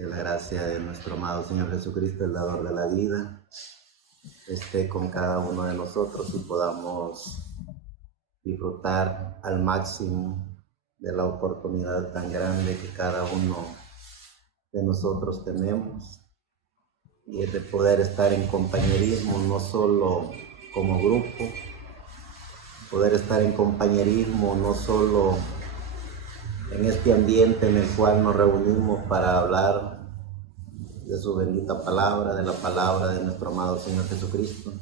Que la gracia de nuestro amado Señor Jesucristo, el dador de la vida, esté con cada uno de nosotros y podamos disfrutar al máximo de la oportunidad tan grande que cada uno de nosotros tenemos, y es de poder estar en compañerismo, no solo como grupo, poder estar en compañerismo no solo en este ambiente en el cual nos reunimos para hablar de su bendita palabra, de la palabra de nuestro amado Señor Jesucristo,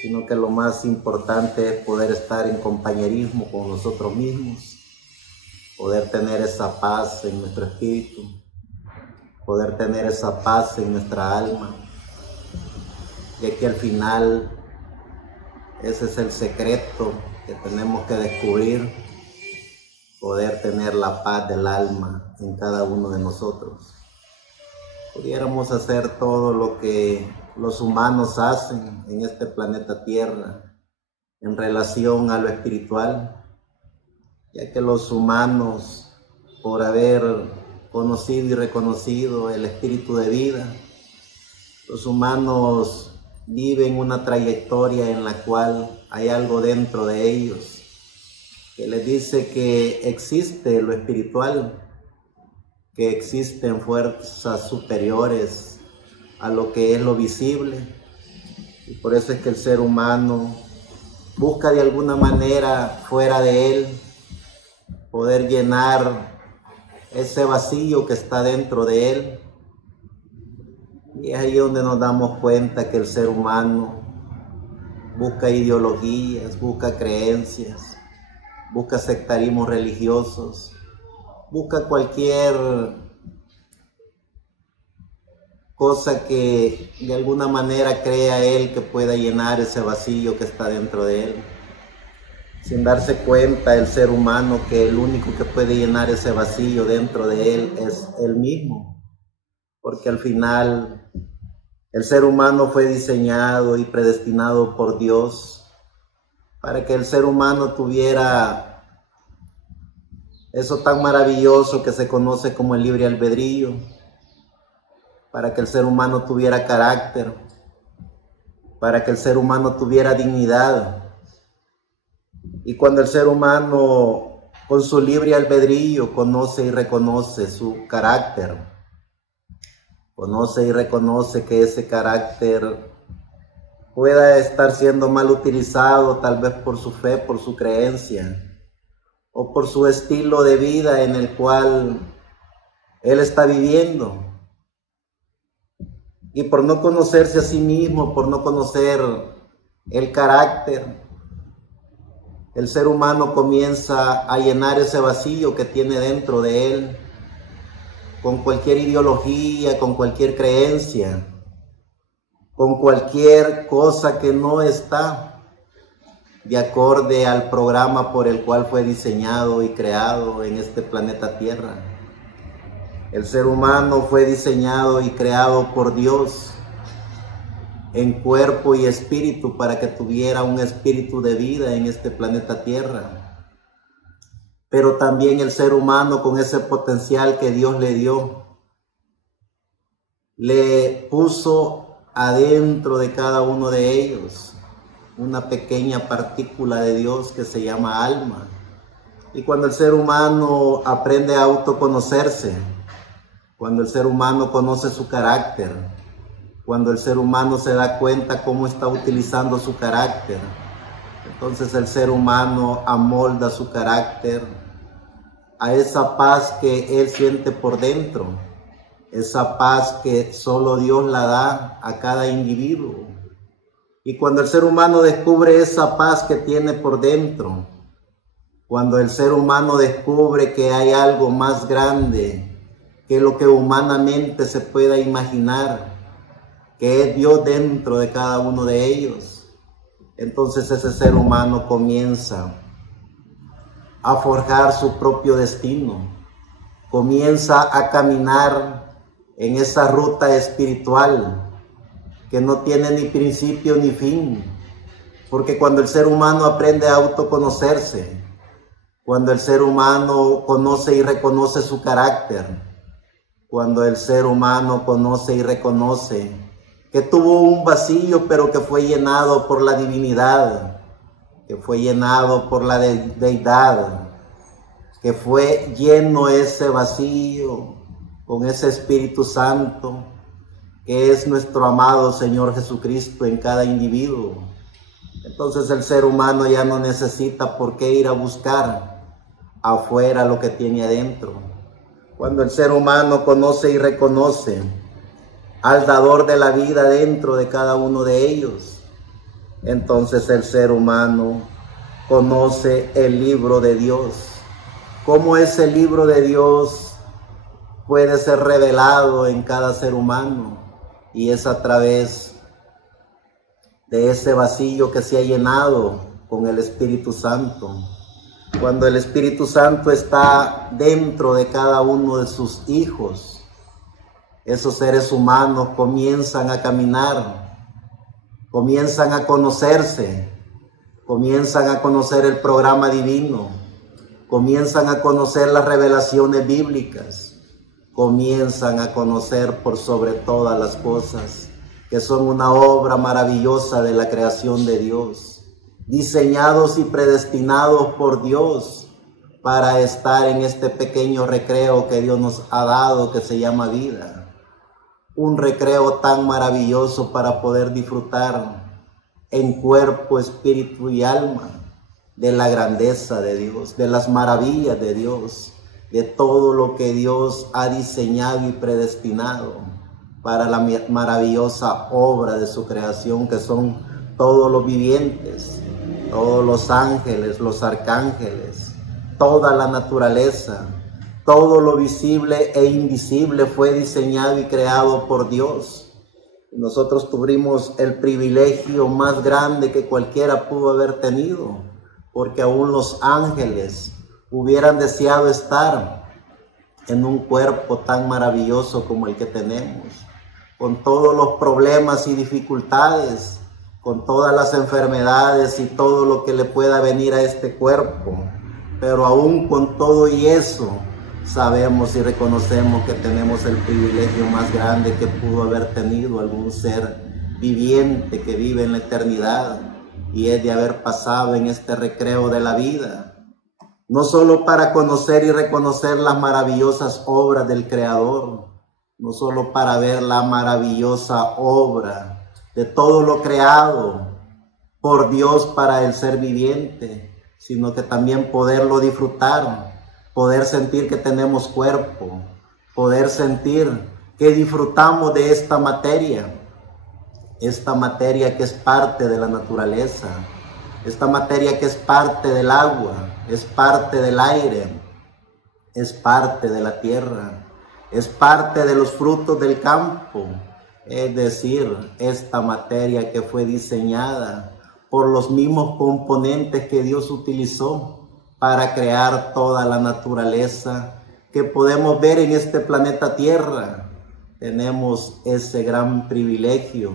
sino que lo más importante es poder estar en compañerismo con nosotros mismos, poder tener esa paz en nuestro espíritu, poder tener esa paz en nuestra alma, ya que al final ese es el secreto que tenemos que descubrir, poder tener la paz del alma en cada uno de nosotros. Pudiéramos hacer todo lo que los humanos hacen en este planeta Tierra en relación a lo espiritual, ya que los humanos, por haber conocido y reconocido el espíritu de vida, los humanos viven una trayectoria en la cual hay algo dentro de ellos que les dice que existe lo espiritual, que existen fuerzas superiores a lo que es lo visible, y por eso es que el ser humano busca de alguna manera fuera de él poder llenar ese vacío que está dentro de él, y es ahí donde nos damos cuenta que el ser humano busca ideologías, busca creencias, busca sectarismos religiosos, busca cualquier cosa que de alguna manera crea él que pueda llenar ese vacío que está dentro de él, sin darse cuenta el ser humano que el único que puede llenar ese vacío dentro de él es él mismo, porque al final el ser humano fue diseñado y predestinado por Dios para que el ser humano tuviera eso tan maravilloso que se conoce como el libre albedrío, para que el ser humano tuviera carácter, para que el ser humano tuviera dignidad. Y cuando el ser humano con su libre albedrío conoce y reconoce su carácter, conoce y reconoce que ese carácter pueda estar siendo mal utilizado tal vez por su fe, por su creencia o por su estilo de vida en el cual él está viviendo, y por no conocerse a sí mismo, por no conocer el carácter, el ser humano comienza a llenar ese vacío que tiene dentro de él con cualquier ideología, con cualquier creencia, con cualquier cosa que no está de acorde al programa por el cual fue diseñado y creado en este planeta Tierra. El ser humano fue diseñado y creado por Dios en cuerpo y espíritu para que tuviera un espíritu de vida en este planeta Tierra. Pero también el ser humano, con ese potencial que Dios le dio, le puso adentro de cada uno de ellos una pequeña partícula de Dios que se llama alma. Y cuando el ser humano aprende a autoconocerse, cuando el ser humano conoce su carácter, cuando el ser humano se da cuenta cómo está utilizando su carácter, entonces el ser humano amolda su carácter a esa paz que él siente por dentro, esa paz que solo Dios la da a cada individuo. Y cuando el ser humano descubre esa paz que tiene por dentro, cuando el ser humano descubre que hay algo más grande que lo que humanamente se pueda imaginar, que es Dios dentro de cada uno de ellos, entonces ese ser humano comienza a forjar su propio destino, comienza a caminar en esa ruta espiritual que no tiene ni principio ni fin, porque cuando el ser humano aprende a autoconocerse, cuando el ser humano conoce y reconoce su carácter, cuando el ser humano conoce y reconoce que tuvo un vacío, pero que fue llenado por la divinidad, que fue llenado por la deidad, que fue lleno ese vacío con ese Espíritu Santo, que es nuestro amado Señor Jesucristo en cada individuo. Entonces el ser humano ya no necesita por qué ir a buscar afuera lo que tiene adentro. Cuando el ser humano conoce y reconoce al dador de la vida dentro de cada uno de ellos, entonces el ser humano conoce el libro de Dios. ¿Cómo ese libro de Dios puede ser revelado en cada ser humano? Y es a través de ese vacío que se ha llenado con el Espíritu Santo. Cuando el Espíritu Santo está dentro de cada uno de sus hijos, esos seres humanos comienzan a caminar, comienzan a conocerse, comienzan a conocer el programa divino, comienzan a conocer las revelaciones bíblicas, comienzan a conocer por sobre todas las cosas que son una obra maravillosa de la creación de Dios, diseñados y predestinados por Dios para estar en este pequeño recreo que Dios nos ha dado, que se llama vida. Un recreo tan maravilloso para poder disfrutar en cuerpo, espíritu y alma de la grandeza de Dios, de las maravillas de Dios, de todo lo que Dios ha diseñado y predestinado para la maravillosa obra de su creación, que son todos los vivientes, todos los ángeles, los arcángeles, toda la naturaleza, todo lo visible e invisible fue diseñado y creado por Dios. Nosotros tuvimos el privilegio más grande que cualquiera pudo haber tenido, porque aún los ángeles hubieran deseado estar en un cuerpo tan maravilloso como el que tenemos, con todos los problemas y dificultades, con todas las enfermedades y todo lo que le pueda venir a este cuerpo. Pero aún con todo y eso, sabemos y reconocemos que tenemos el privilegio más grande que pudo haber tenido algún ser viviente que vive en la eternidad, y es de haber pasado en este recreo de la vida, no solo para conocer y reconocer las maravillosas obras del Creador, no solo para ver la maravillosa obra de todo lo creado por Dios para el ser viviente, sino que también poderlo disfrutar, poder sentir que tenemos cuerpo, poder sentir que disfrutamos de esta materia que es parte de la naturaleza, esta materia que es parte del agua, es parte del aire, es parte de la tierra, es parte de los frutos del campo, es decir, esta materia que fue diseñada por los mismos componentes que Dios utilizó para crear toda la naturaleza que podemos ver en este planeta Tierra. Tenemos ese gran privilegio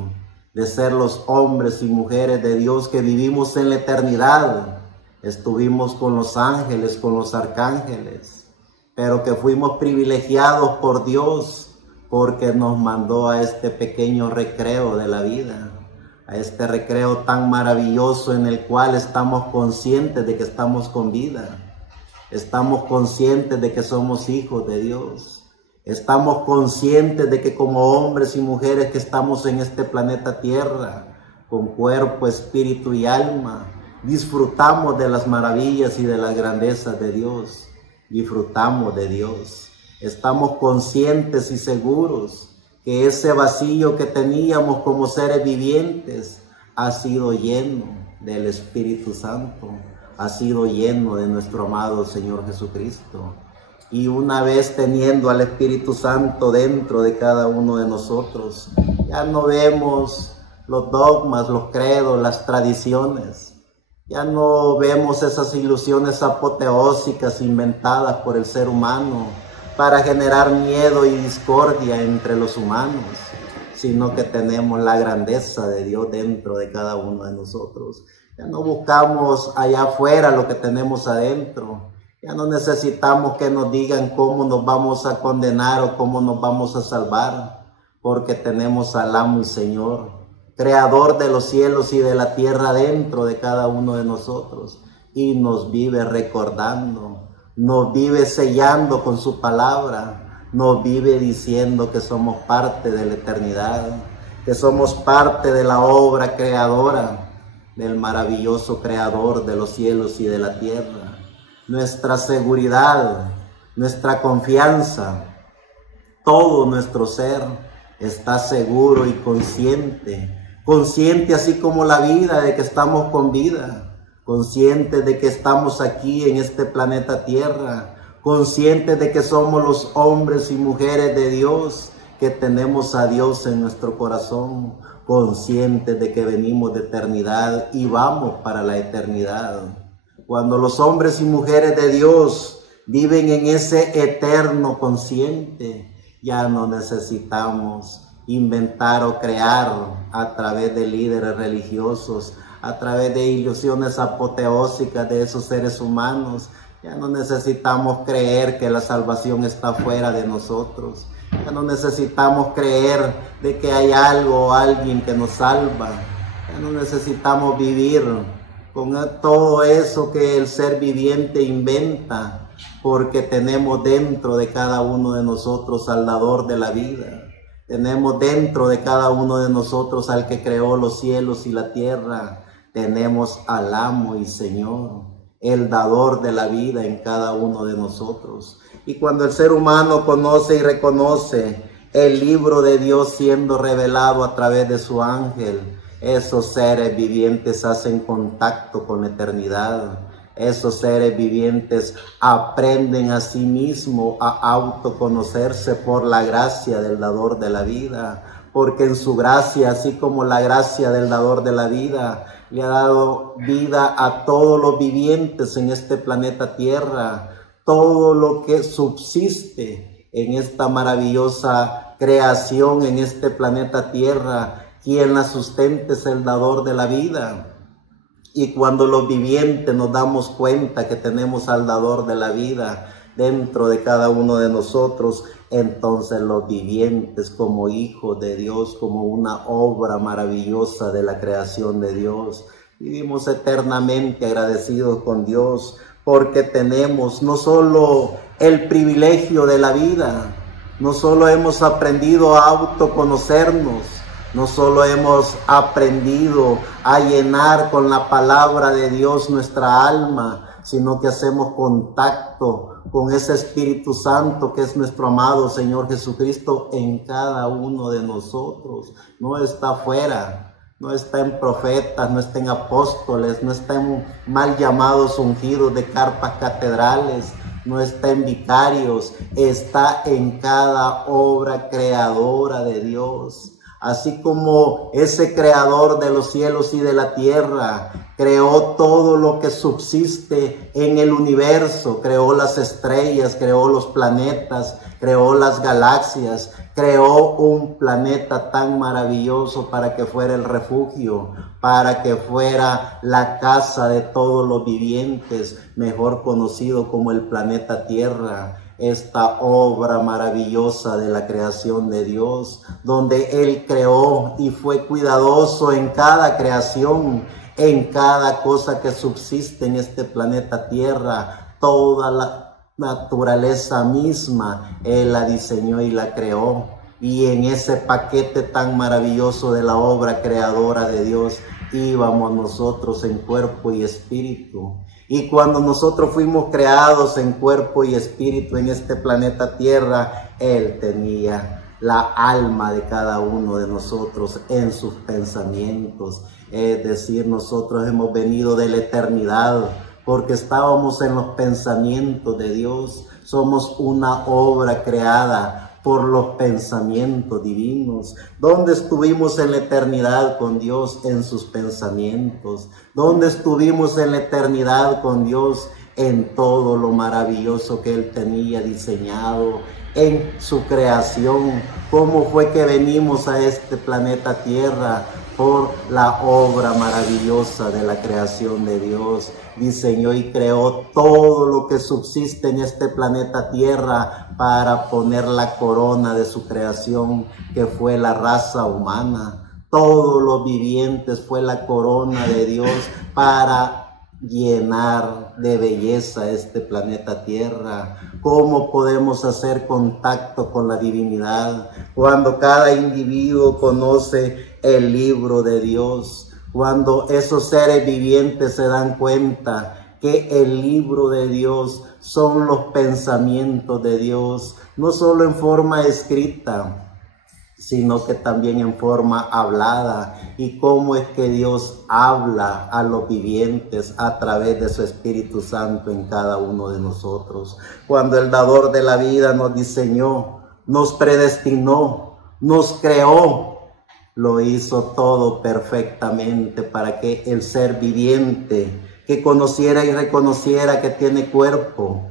de ser los hombres y mujeres de Dios que vivimos en la eternidad. Estuvimos con los ángeles, con los arcángeles, pero que fuimos privilegiados por Dios porque nos mandó a este pequeño recreo de la vida, a este recreo tan maravilloso en el cual estamos conscientes de que estamos con vida, estamos conscientes de que somos hijos de Dios, estamos conscientes de que como hombres y mujeres que estamos en este planeta Tierra, con cuerpo, espíritu y alma, disfrutamos de las maravillas y de las grandezas de Dios, disfrutamos de Dios, estamos conscientes y seguros que ese vacío que teníamos como seres vivientes ha sido lleno del Espíritu Santo, ha sido lleno de nuestro amado Señor Jesucristo. Y una vez teniendo al Espíritu Santo dentro de cada uno de nosotros, ya no vemos los dogmas, los credos, las tradiciones. Ya no vemos esas ilusiones apoteósicas inventadas por el ser humano para generar miedo y discordia entre los humanos, sino que tenemos la grandeza de Dios dentro de cada uno de nosotros. Ya no buscamos allá afuera lo que tenemos adentro. Ya no necesitamos que nos digan cómo nos vamos a condenar o cómo nos vamos a salvar, porque tenemos al amo y Señor, creador de los cielos y de la tierra dentro de cada uno de nosotros, y nos vive recordando, nos vive sellando con su palabra, nos vive diciendo que somos parte de la eternidad, que somos parte de la obra creadora del maravilloso creador de los cielos y de la tierra. Nuestra seguridad, nuestra confianza, todo nuestro ser está seguro y consciente así como la vida de que estamos con vida, consciente de que estamos aquí en este planeta Tierra, consciente de que somos los hombres y mujeres de Dios, que tenemos a Dios en nuestro corazón, conscientes de que venimos de eternidad y vamos para la eternidad. Cuando los hombres y mujeres de Dios viven en ese eterno consciente, ya no necesitamos inventar o crear a través de líderes religiosos, a través de ilusiones apoteósicas de esos seres humanos. Ya no necesitamos creer que la salvación está fuera de nosotros. Ya no necesitamos creer de que hay algo o alguien que nos salva. Ya no necesitamos vivir con todo eso que el ser viviente inventa, porque tenemos dentro de cada uno de nosotros al dador de la vida. Tenemos dentro de cada uno de nosotros al que creó los cielos y la tierra. Tenemos al amo y Señor, el dador de la vida en cada uno de nosotros. Y cuando el ser humano conoce y reconoce el libro de Dios siendo revelado a través de su ángel, esos seres vivientes hacen contacto con la eternidad. Esos seres vivientes aprenden a sí mismos a autoconocerse por la gracia del dador de la vida, porque en su gracia, así como la gracia del dador de la vida, le ha dado vida a todos los vivientes en este planeta Tierra. Todo lo que subsiste en esta maravillosa creación, en este planeta Tierra, quien la sustenta es el dador de la vida. Y cuando los vivientes nos damos cuenta que tenemos al dador de la vida dentro de cada uno de nosotros, entonces los vivientes como hijos de Dios, como una obra maravillosa de la creación de Dios, vivimos eternamente agradecidos con Dios, porque tenemos no solo el privilegio de la vida, no solo hemos aprendido a autoconocernos, no solo hemos aprendido a llenar con la palabra de Dios nuestra alma, sino que hacemos contacto con ese Espíritu Santo que es nuestro amado Señor Jesucristo en cada uno de nosotros. No está afuera, no está en profetas, no está en apóstoles, no está en mal llamados ungidos de carpas catedrales, no está en vicarios, está en cada obra creadora de Dios. Así como ese creador de los cielos y de la tierra creó todo lo que subsiste en el universo, creó las estrellas, creó los planetas, creó las galaxias, creó un planeta tan maravilloso para que fuera el refugio, para que fuera la casa de todos los vivientes, mejor conocido como el planeta Tierra. Esta obra maravillosa de la creación de Dios, donde Él creó y fue cuidadoso en cada creación, en cada cosa que subsiste en este planeta Tierra. Toda la naturaleza misma, Él la diseñó y la creó. Y en ese paquete tan maravilloso de la obra creadora de Dios, íbamos nosotros en cuerpo y espíritu. Y cuando nosotros fuimos creados en cuerpo y espíritu en este planeta Tierra, Él tenía la alma de cada uno de nosotros en sus pensamientos. Es decir, nosotros hemos venido de la eternidad porque estábamos en los pensamientos de Dios. Somos una obra creada por los pensamientos divinos. ¿Dónde estuvimos en la eternidad con Dios? En sus pensamientos. ¿Dónde estuvimos en la eternidad con Dios? En todo lo maravilloso que Él tenía diseñado, en su creación. ¿Cómo fue que venimos a este planeta Tierra? Por la obra maravillosa de la creación de Dios. diseñó y creó todo lo que subsiste en este planeta Tierra para poner la corona de su creación, que fue la raza humana. Todos los vivientes fue la corona de Dios para llenar de belleza este planeta Tierra. ¿Cómo podemos hacer contacto con la divinidad? Cuando cada individuo conoce el libro de Dios, cuando esos seres vivientes se dan cuenta que el libro de Dios son los pensamientos de Dios, no solo en forma escrita, sino que también en forma hablada, y cómo es que Dios habla a los vivientes a través de su Espíritu Santo en cada uno de nosotros. Cuando el dador de la vida nos diseñó, nos predestinó, nos creó, lo hizo todo perfectamente para que el ser viviente que conociera y reconociera que tiene cuerpo,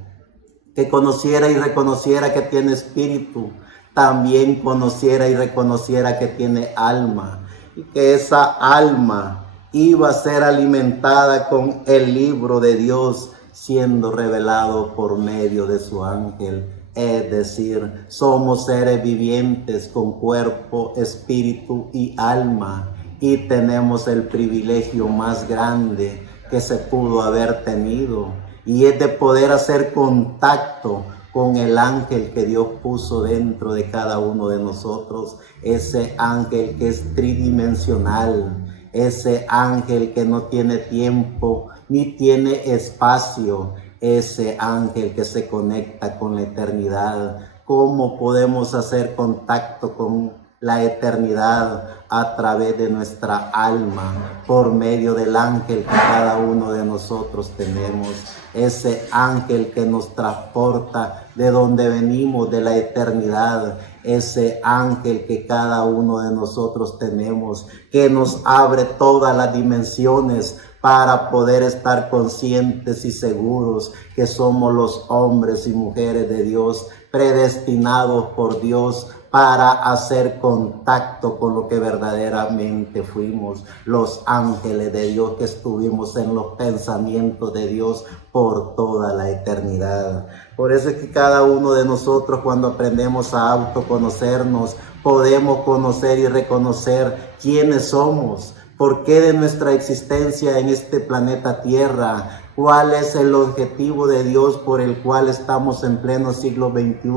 que conociera y reconociera que tiene espíritu, también conociera y reconociera que tiene alma, y que esa alma iba a ser alimentada con el libro de Dios, siendo revelado por medio de su ángel. Es decir, somos seres vivientes con cuerpo, espíritu y alma, y tenemos el privilegio más grande que se pudo haber tenido, y es de poder hacer contacto con el ángel que Dios puso dentro de cada uno de nosotros, ese ángel que es tridimensional, ese ángel que no tiene tiempo ni tiene espacio, ese ángel que se conecta con la eternidad. ¿Cómo podemos hacer contacto con la eternidad? A través de nuestra alma, por medio del ángel que cada uno de nosotros tenemos, ese ángel que nos transporta de donde venimos, de la eternidad, ese ángel que cada uno de nosotros tenemos, que nos abre todas las dimensiones para poder estar conscientes y seguros que somos los hombres y mujeres de Dios, predestinados por Dios para hacer contacto con lo que verdaderamente fuimos, los ángeles de Dios que estuvimos en los pensamientos de Dios por toda la eternidad. Por eso es que cada uno de nosotros, cuando aprendemos a autoconocernos, podemos conocer y reconocer quiénes somos, por qué de nuestra existencia en este planeta Tierra, cuál es el objetivo de Dios por el cual estamos en pleno siglo XXI,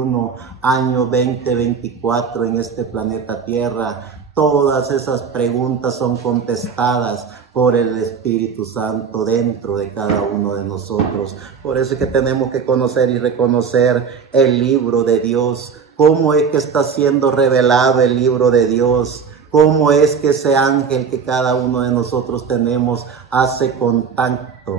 año 2024 en este planeta Tierra. Todas esas preguntas son contestadas por el Espíritu Santo dentro de cada uno de nosotros. Por eso es que tenemos que conocer y reconocer el libro de Dios. ¿Cómo es que está siendo revelado el libro de Dios? ¿Cómo es que ese ángel que cada uno de nosotros tenemos hace contacto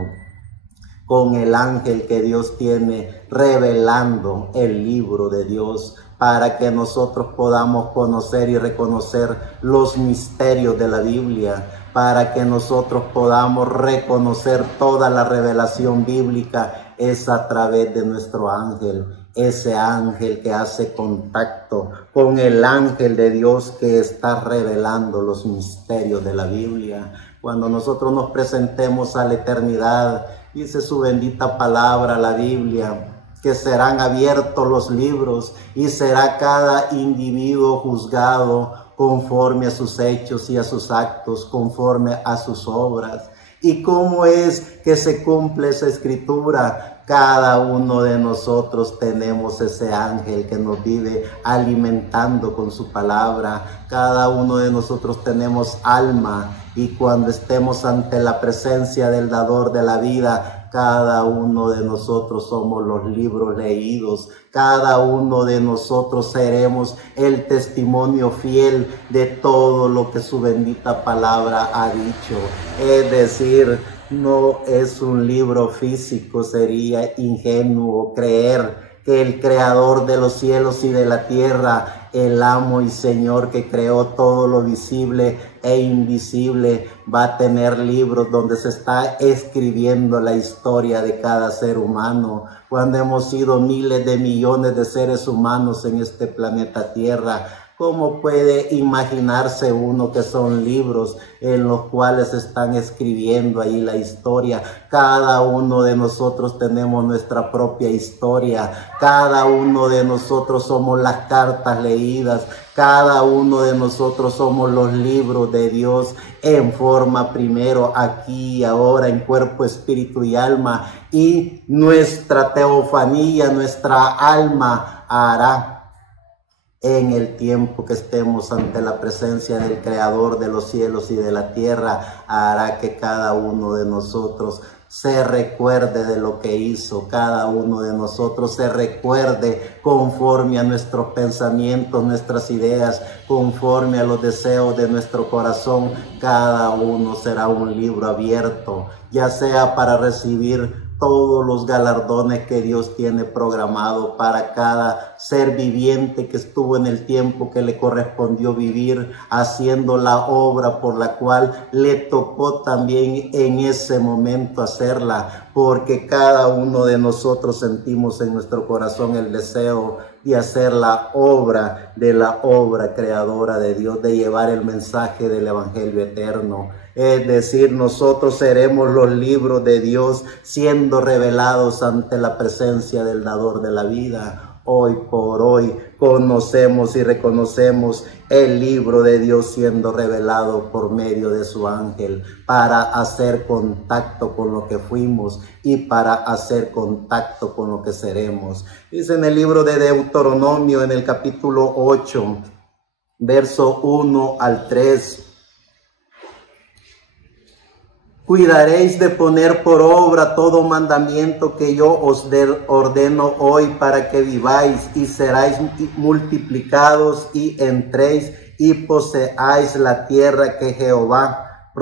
con el ángel que Dios tiene revelando el libro de Dios, para que nosotros podamos conocer y reconocer los misterios de la Biblia, para que nosotros podamos reconocer toda la revelación bíblica? Es a través de nuestro ángel, ese ángel que hace contacto con el ángel de Dios que está revelando los misterios de la Biblia. Cuando nosotros nos presentemos a la eternidad, dice su bendita palabra, la Biblia, que serán abiertos los libros y será cada individuo juzgado conforme a sus hechos y a sus actos, conforme a sus obras. ¿Y cómo es que se cumple esa escritura? Cada uno de nosotros tenemos ese ángel que nos vive alimentando con su palabra. Cada uno de nosotros tenemos alma, y cuando estemos ante la presencia del dador de la vida, cada uno de nosotros somos los libros leídos. Cada uno de nosotros seremos el testimonio fiel de todo lo que su bendita palabra ha dicho. Es decir, no es un libro físico. Sería ingenuo creer que el creador de los cielos y de la tierra, el amo y Señor que creó todo lo visible e invisible, va a tener libros donde se está escribiendo la historia de cada ser humano, cuando hemos sido miles de millones de seres humanos en este planeta Tierra. ¿Cómo puede imaginarse uno que son libros en los cuales están escribiendo ahí la historia? Cada uno de nosotros tenemos nuestra propia historia. Cada uno de nosotros somos las cartas leídas. Cada uno de nosotros somos los libros de Dios en forma primero, aquí, ahora, en cuerpo, espíritu y alma. Y nuestra teofanía, nuestra alma hará en el tiempo que estemos ante la presencia del Creador de los cielos y de la tierra, hará que cada uno de nosotros se recuerde de lo que hizo, cada uno de nosotros se recuerde conforme a nuestros pensamientos, nuestras ideas, conforme a los deseos de nuestro corazón. Cada uno será un libro abierto, ya sea para recibir todos los galardones que Dios tiene programado para cada ser viviente que estuvo en el tiempo que le correspondió vivir, haciendo la obra por la cual le tocó también en ese momento hacerla, porque cada uno de nosotros sentimos en nuestro corazón el deseo de hacer la obra de la obra creadora de Dios, de llevar el mensaje del Evangelio eterno. Es decir, nosotros seremos los libros de Dios siendo revelados ante la presencia del dador de la vida. Hoy por hoy conocemos y reconocemos el libro de Dios siendo revelado por medio de su ángel para hacer contacto con lo que fuimos y para hacer contacto con lo que seremos. Dice en el libro de Deuteronomio, en el capítulo 8, verso 1 al 3. Cuidaréis de poner por obra todo mandamiento que yo os ordeno hoy para que viváis y seráis multiplicados y entréis y poseáis la tierra que Jehová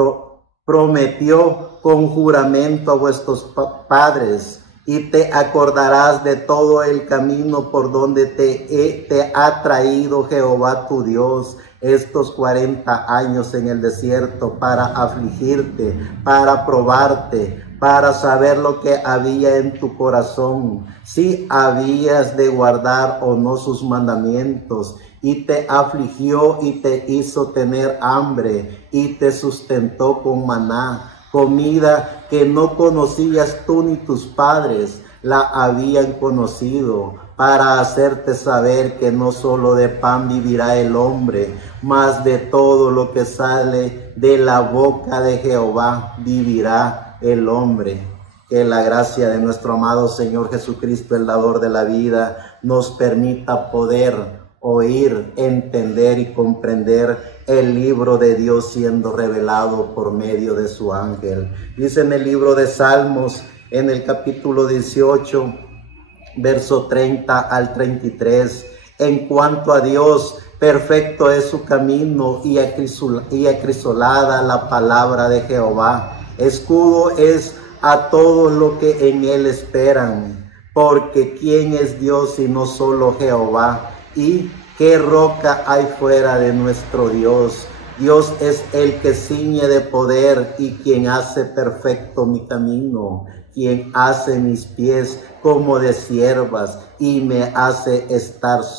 prometió con juramento a vuestros padres. Y te acordarás de todo el camino por donde te ha traído Jehová tu Dios estos 40 años en el desierto para afligirte, para probarte, para saber lo que había en tu corazón, si habías de guardar o no sus mandamientos. Y te afligió y te hizo tener hambre y te sustentó con maná, comida que no conocías tú ni tus padres la habían conocido, para hacerte saber que no solo de pan vivirá el hombre, mas de todo lo que sale de la boca de Jehová vivirá el hombre. Que la gracia de nuestro amado Señor Jesucristo, el dador de la vida, nos permita poder oír, entender y comprender el libro de Dios siendo revelado por medio de su ángel. Dice en el libro de Salmos, en el capítulo 18, verso 30 al 33, en cuanto a Dios, perfecto es su camino y acrisolada la palabra de Jehová. Escudo es a todos los que en él esperan, porque ¿quién es Dios sino solo Jehová? ¿Y qué roca hay fuera de nuestro Dios? Dios es el que ciñe de poder y quien hace perfecto mi camino, quien hace mis pies como de ciervas y me hace estar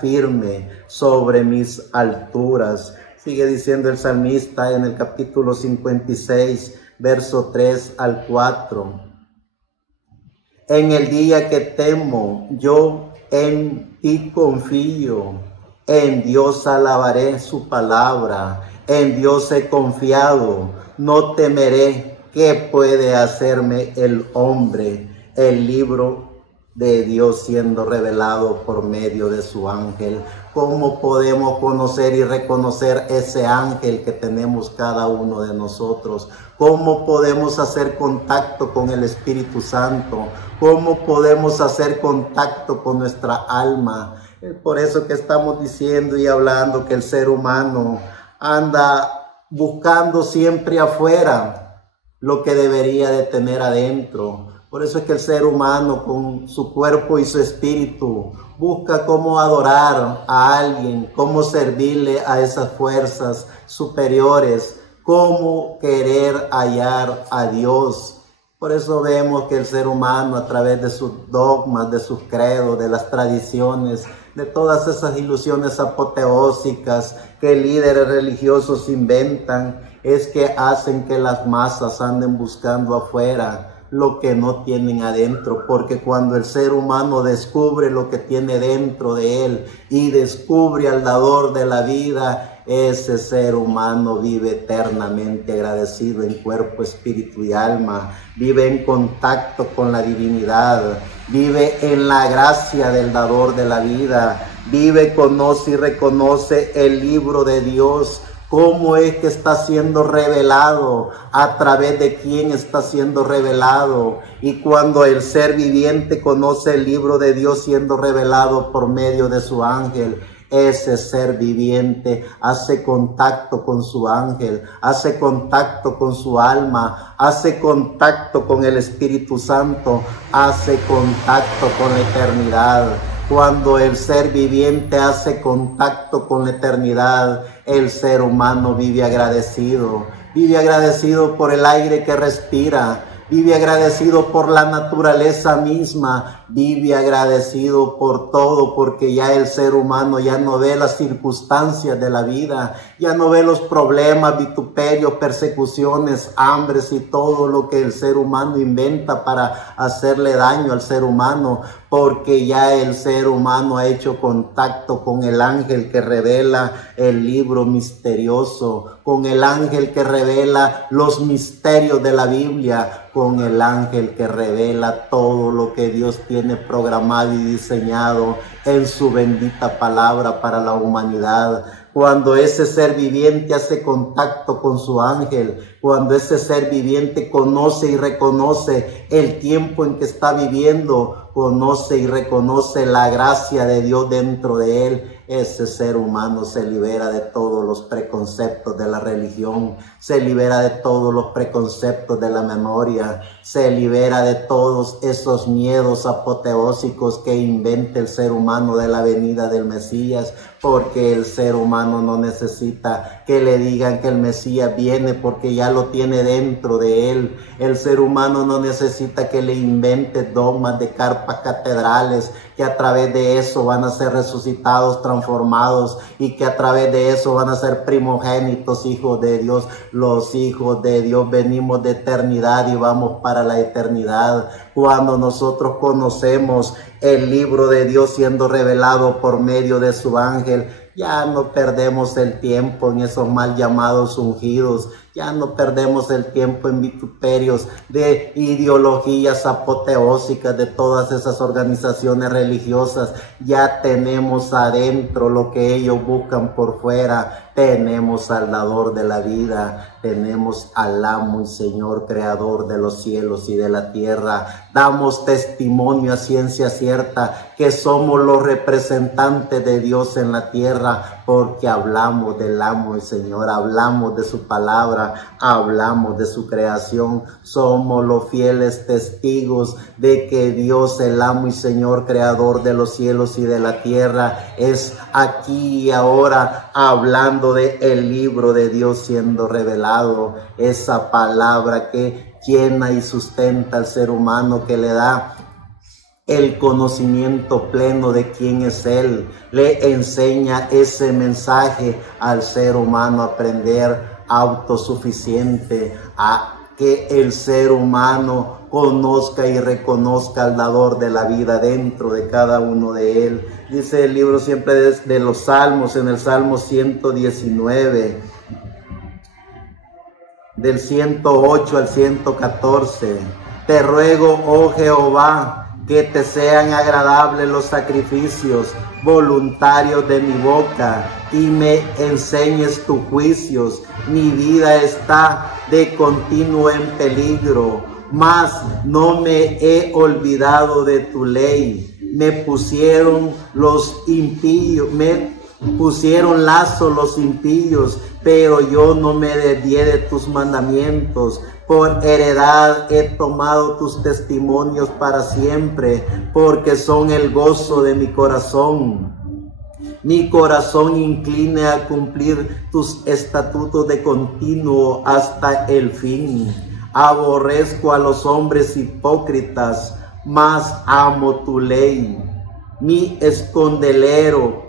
firme sobre mis alturas. Sigue diciendo el salmista en el capítulo 56, verso 3 al 4. En el día que temo, yo en ti confío, en Dios alabaré su palabra, en Dios he confiado, no temeré. ¿Qué puede hacerme el hombre? El libro de Dios siendo revelado por medio de su ángel. ¿Cómo podemos conocer y reconocer ese ángel que tenemos cada uno de nosotros? ¿Cómo podemos hacer contacto con el Espíritu Santo? ¿Cómo podemos hacer contacto con nuestra alma? Es por eso que estamos diciendo y hablando que el ser humano anda buscando siempre afuera lo que debería de tener adentro. Por eso es que el ser humano con su cuerpo y su espíritu busca cómo adorar a alguien, cómo servirle a esas fuerzas superiores, cómo querer hallar a Dios. Por eso vemos que el ser humano a través de sus dogmas, de sus credos, de las tradiciones, de todas esas ilusiones apoteósicas que líderes religiosos inventan, es que hacen que las masas anden buscando afuera lo que no tienen adentro, porque cuando el ser humano descubre lo que tiene dentro de él y descubre al dador de la vida, ese ser humano vive eternamente agradecido en cuerpo, espíritu y alma, vive en contacto con la divinidad, vive en la gracia del dador de la vida, vive, conoce y reconoce el libro de Dios, cómo es que está siendo revelado, a través de quién está siendo revelado. Y cuando el ser viviente conoce el libro de Dios siendo revelado por medio de su ángel, ese ser viviente hace contacto con su ángel, hace contacto con su alma, hace contacto con el Espíritu Santo, hace contacto con la eternidad. Cuando el ser viviente hace contacto con la eternidad, el ser humano vive agradecido por el aire que respira, vive agradecido por la naturaleza misma, vive agradecido por todo, porque ya el ser humano ya no ve las circunstancias de la vida, ya no ve los problemas, vituperios, persecuciones, hambres y todo lo que el ser humano inventa para hacerle daño al ser humano, porque ya el ser humano ha hecho contacto con el ángel que revela el libro misterioso, con el ángel que revela los misterios de la Biblia, con el ángel que revela todo lo que Dios tiene programado y diseñado en su bendita palabra para la humanidad. Cuando ese ser viviente hace contacto con su ángel, cuando ese ser viviente conoce y reconoce el tiempo en que está viviendo, conoce y reconoce la gracia de Dios dentro de él, ese ser humano se libera de todos los preconceptos de la religión, se libera de todos los preconceptos de la memoria, se libera de todos esos miedos apoteósicos que inventa el ser humano de la venida del Mesías, porque el ser humano no necesita que le digan que el Mesías viene, porque ya lo tiene dentro de él. El ser humano no necesita que le invente dogmas de carpas catedrales, que a través de eso van a ser resucitados, transformados, y que a través de eso van a ser primogénitos, hijos de Dios. Los hijos de Dios venimos de eternidad y vamos para la eternidad. Cuando nosotros conocemos el libro de Dios siendo revelado por medio de su ángel, ya no perdemos el tiempo en esos mal llamados ungidos, ya no perdemos el tiempo en vituperios de ideologías apoteósicas de todas esas organizaciones religiosas. Ya tenemos adentro lo que ellos buscan por fuera. Tenemos al dador de la vida, tenemos al amo y Señor creador de los cielos y de la tierra. Damos testimonio a ciencia cierta que somos los representantes de Dios en la tierra, porque hablamos del amo y Señor, hablamos de su palabra, hablamos de su creación. Somos los fieles testigos de que Dios, el amo y Señor creador de los cielos y de la tierra, es aquí y ahora hablando de el libro de Dios siendo revelado, esa palabra que llena y sustenta al ser humano, que le da el conocimiento pleno de quién es Él, le enseña ese mensaje al ser humano a aprender autosuficiente, a que el ser humano conozca y reconozca al dador de la vida dentro de cada uno de él. Dice el libro siempre de los Salmos, en el Salmo 119, del 108 al 114. Te ruego, oh Jehová, que te sean agradables los sacrificios voluntarios de mi boca y me enseñes tus juicios. Mi vida está de continuo en peligro, mas no me he olvidado de tu ley. Me pusieron lazo los impíos, pero yo no me desvié de tus mandamientos. Por heredad he tomado tus testimonios para siempre, porque son el gozo de mi corazón. Mi corazón incline a cumplir tus estatutos de continuo hasta el fin. Aborrezco a los hombres hipócritas, mas amo tu ley. mi escondelero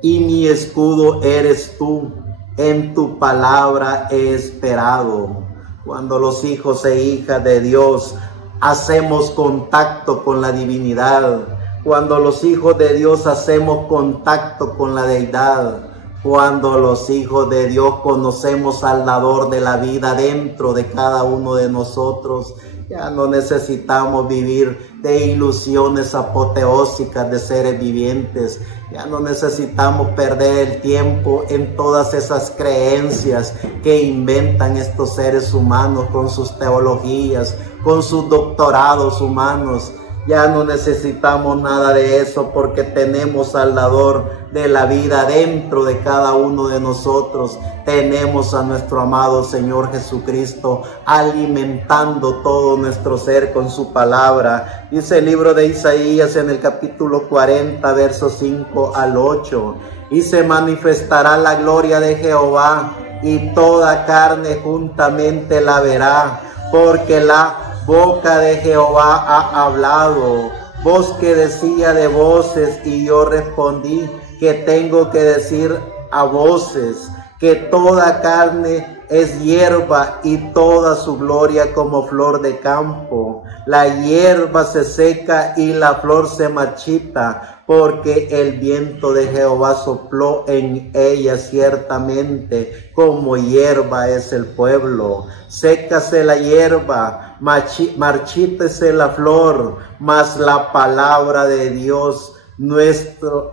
y mi escudo eres tú. En tu palabra he esperado. Cuando los hijos e hijas de Dios hacemos contacto con la divinidad, cuando los hijos de Dios hacemos contacto con la deidad, cuando los hijos de Dios conocemos al dador de la vida dentro de cada uno de nosotros, ya no necesitamos vivir de ilusiones apoteósicas de seres vivientes. Ya no necesitamos perder el tiempo en todas esas creencias que inventan estos seres humanos con sus teologías, con sus doctorados humanos. Ya no necesitamos nada de eso porque tenemos al dador de la vida dentro de cada uno de nosotros. Tenemos a nuestro amado Señor Jesucristo alimentando todo nuestro ser con su palabra. Dice el libro de Isaías en el capítulo 40, versos 5 al 8. Y se manifestará la gloria de Jehová y toda carne juntamente la verá, porque la boca de Jehová ha hablado. Voz que decía de voces, y yo respondí que tengo que decir a voces, que toda carne es hierba y toda su gloria como flor de campo. La hierba se seca y la flor se marchita, porque el viento de Jehová sopló en ella ciertamente, como hierba es el pueblo. Sécase la hierba, marchítese la flor, mas la palabra de Dios nuestro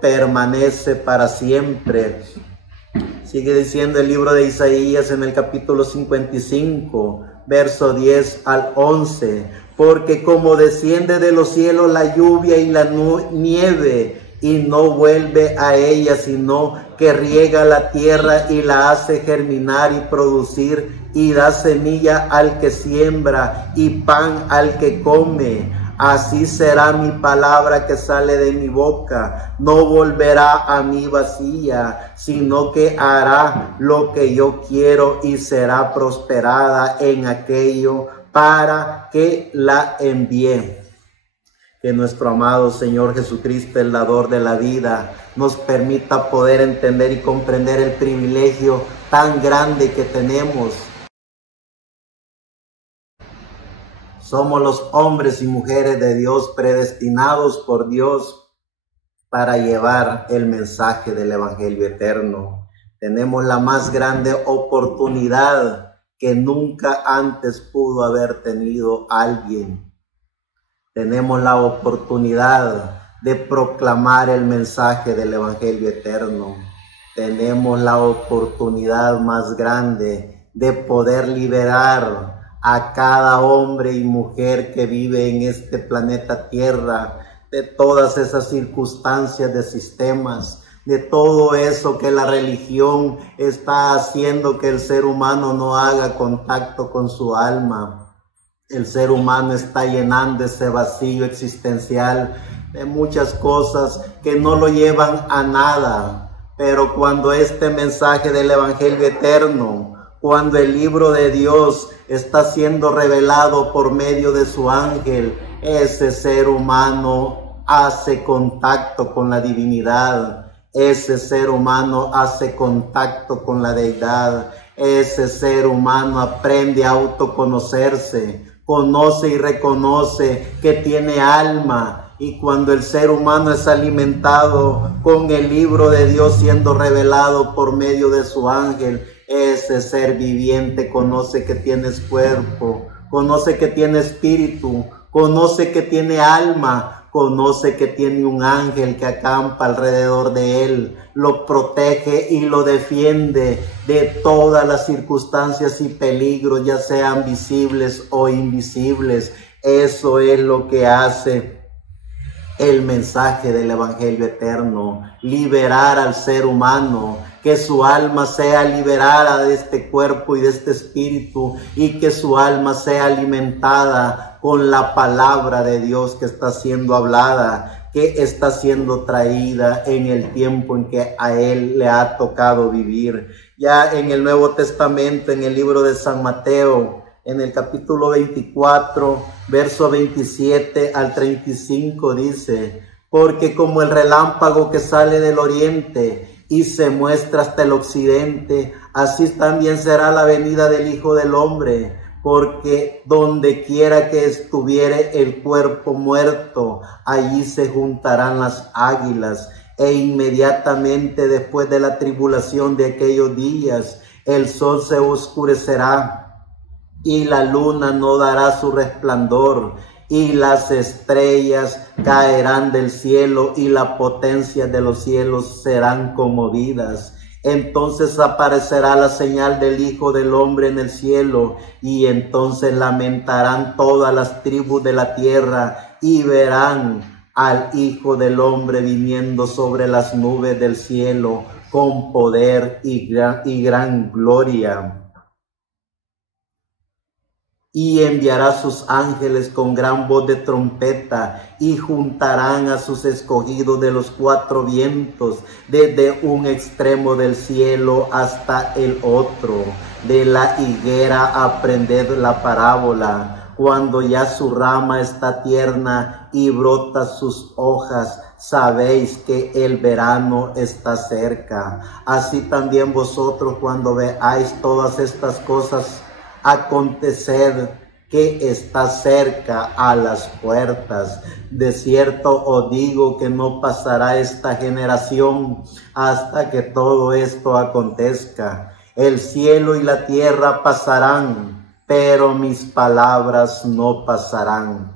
permanece para siempre. Sigue diciendo el libro de Isaías en el capítulo 55, verso 10 al 11. Porque como desciende de los cielos la lluvia y la nieve, y no vuelve a ella, sino que riega la tierra y la hace germinar y producir, y da semilla al que siembra y pan al que come. Así será mi palabra que sale de mi boca. No volverá a mí vacía, sino que hará lo que yo quiero y será prosperada en aquello para que la envíe. Que nuestro amado Señor Jesucristo, el dador de la vida, nos permita poder entender y comprender el privilegio tan grande que tenemos. Somos los hombres y mujeres de Dios predestinados por Dios para llevar el mensaje del Evangelio eterno. Tenemos la más grande oportunidad que nunca antes pudo haber tenido alguien. Tenemos la oportunidad de proclamar el mensaje del Evangelio eterno. Tenemos la oportunidad más grande de poder liberar a cada hombre y mujer que vive en este planeta Tierra de todas esas circunstancias de sistemas, de todo eso que la religión está haciendo que el ser humano no haga contacto con su alma. El ser humano está llenando ese vacío existencial de muchas cosas que no lo llevan a nada. Pero cuando este mensaje del Evangelio eterno, cuando el libro de Dios está siendo revelado por medio de su ángel, ese ser humano hace contacto con la divinidad. Ese ser humano hace contacto con la deidad. Ese ser humano aprende a autoconocerse, conoce y reconoce que tiene alma. Y cuando el ser humano es alimentado con el libro de Dios siendo revelado por medio de su ángel, ese ser viviente conoce que tienes cuerpo, conoce que tiene espíritu, conoce que tiene alma, conoce que tiene un ángel que acampa alrededor de él, lo protege y lo defiende de todas las circunstancias y peligros, ya sean visibles o invisibles. Eso es lo que hace el mensaje del Evangelio eterno, liberar al ser humano, que su alma sea liberada de este cuerpo y de este espíritu, y que su alma sea alimentada con la palabra de Dios que está siendo hablada, que está siendo traída en el tiempo en que a él le ha tocado vivir. Ya en el Nuevo Testamento, en el libro de San Mateo, en el capítulo 24, verso 27 al 35 dice: porque como el relámpago que sale del oriente y se muestra hasta el occidente, así también será la venida del Hijo del Hombre. Porque donde quiera que estuviere el cuerpo muerto, allí se juntarán las águilas. E inmediatamente después de la tribulación de aquellos días, el sol se oscurecerá y la luna no dará su resplandor, y las estrellas caerán del cielo y la potencia de los cielos serán conmovidas. Entonces aparecerá la señal del Hijo del Hombre en el cielo, y entonces lamentarán todas las tribus de la tierra y verán al Hijo del Hombre viniendo sobre las nubes del cielo con poder y gran gloria. Y enviará sus ángeles con gran voz de trompeta, y juntarán a sus escogidos de los cuatro vientos, desde un extremo del cielo hasta el otro. De la higuera aprended la parábola: cuando ya su rama está tierna y brota sus hojas, sabéis que el verano está cerca. Así también vosotros, cuando veáis todas estas cosas acontecer, que está cerca a las puertas. De cierto os digo que no pasará esta generación hasta que todo esto acontezca. El cielo y la tierra pasarán, pero mis palabras no pasarán.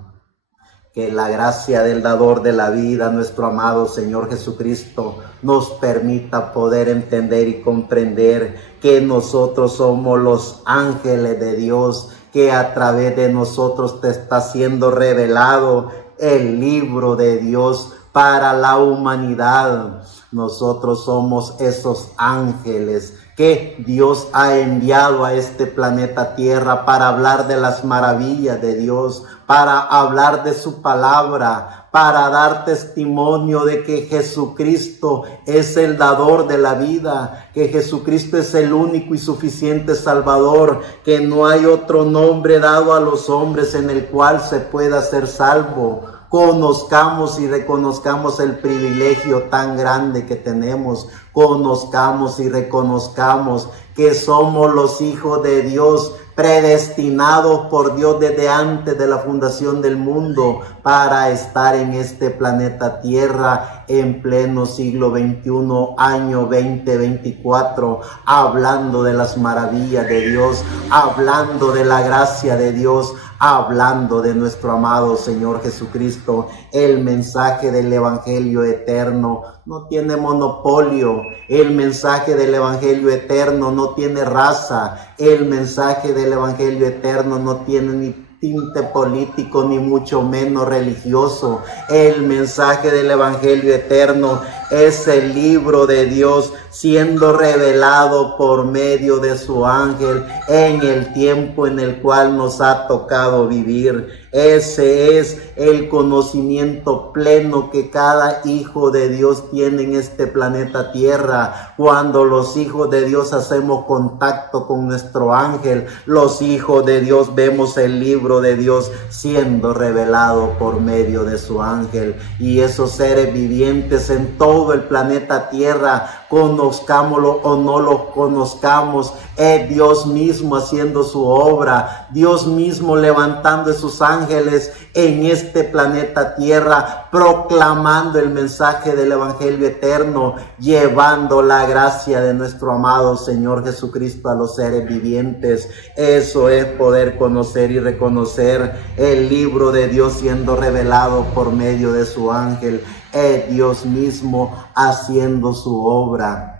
Que la gracia del dador de la vida, nuestro amado Señor Jesucristo, nos permita poder entender y comprender que nosotros somos los ángeles de Dios, que a través de nosotros te está siendo revelado el libro de Dios para la humanidad. Nosotros somos esos ángeles que Dios ha enviado a este planeta Tierra para hablar de las maravillas de Dios, para hablar de su palabra, para dar testimonio de que Jesucristo es el dador de la vida, que Jesucristo es el único y suficiente Salvador, que no hay otro nombre dado a los hombres en el cual se pueda ser salvo. Conozcamos y reconozcamos el privilegio tan grande que tenemos. Conozcamos y reconozcamos que somos los hijos de Dios, predestinados por Dios desde antes de la fundación del mundo para estar en este planeta Tierra en pleno siglo XXI, año 2024, hablando de las maravillas de Dios, hablando de la gracia de Dios, hablando de nuestro amado Señor Jesucristo. El mensaje del Evangelio eterno no tiene monopolio. El mensaje del Evangelio eterno no tiene raza. El mensaje del Evangelio eterno no tiene ni tinte político, ni mucho menos religioso. El mensaje del Evangelio eterno es el libro de Dios siendo revelado por medio de su ángel en el tiempo en el cual nos ha tocado vivir. Ese es el conocimiento pleno que cada hijo de Dios tiene en este planeta Tierra. Cuando los hijos de Dios hacemos contacto con nuestro ángel, los hijos de Dios vemos el libro de Dios siendo revelado por medio de su ángel. Y esos seres vivientes en todo el planeta Tierra, conozcámoslo o no lo conozcamos, es Dios mismo haciendo su obra, Dios mismo levantando a sus ángeles en este planeta Tierra, proclamando el mensaje del Evangelio eterno, llevando la gracia de nuestro amado Señor Jesucristo a los seres vivientes. Eso es poder conocer y reconocer el libro de Dios siendo revelado por medio de su ángel. Es Dios mismo haciendo su obra.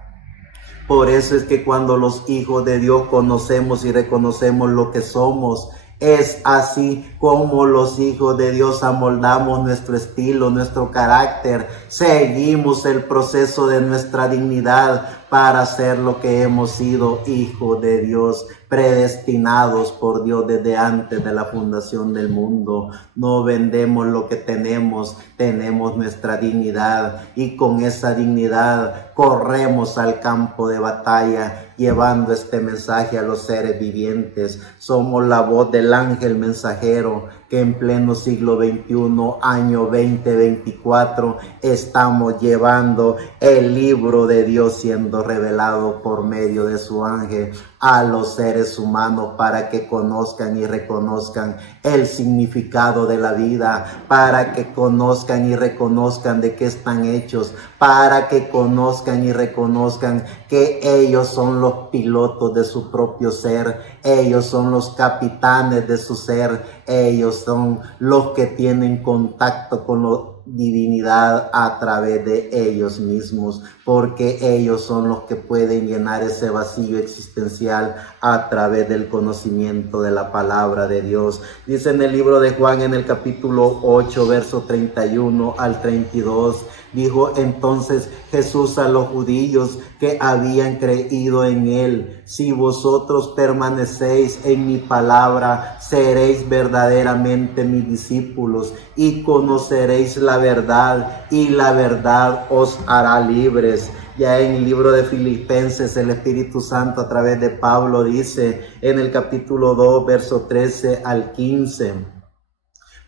Por eso es que cuando los hijos de Dios conocemos y reconocemos lo que somos, es así como los hijos de Dios amoldamos nuestro estilo, nuestro carácter, seguimos el proceso de nuestra dignidad para ser lo que hemos sido, hijos de Dios. predestinados por Dios desde antes de la fundación del mundo. No vendemos lo que tenemos, tenemos nuestra dignidad, y con esa dignidad corremos al campo de batalla llevando este mensaje a los seres vivientes. Somos la voz del ángel mensajero que en pleno siglo XXI, año 2024, estamos llevando el libro de Dios siendo revelado por medio de su ángel a los seres humanos para que conozcan y reconozcan el significado de la vida, para que conozcan y reconozcan de qué están hechos, para que conozcan y reconozcan que ellos son los pilotos de su propio ser, ellos son los capitanes de su ser, ellos son los que tienen contacto con la divinidad a través de ellos mismos, porque ellos son los que pueden llenar ese vacío existencial a través del conocimiento de la palabra de Dios. Dice en el libro de Juan, en el capítulo 8, verso 31 al 32, dijo entonces Jesús a los judíos que habían creído en él: si vosotros permanecéis en mi palabra, seréis verdaderamente mis discípulos y conoceréis la verdad, y la verdad os hará libres. Ya en el libro de Filipenses, el Espíritu Santo a través de Pablo dice en el capítulo 2, verso 13 al 15: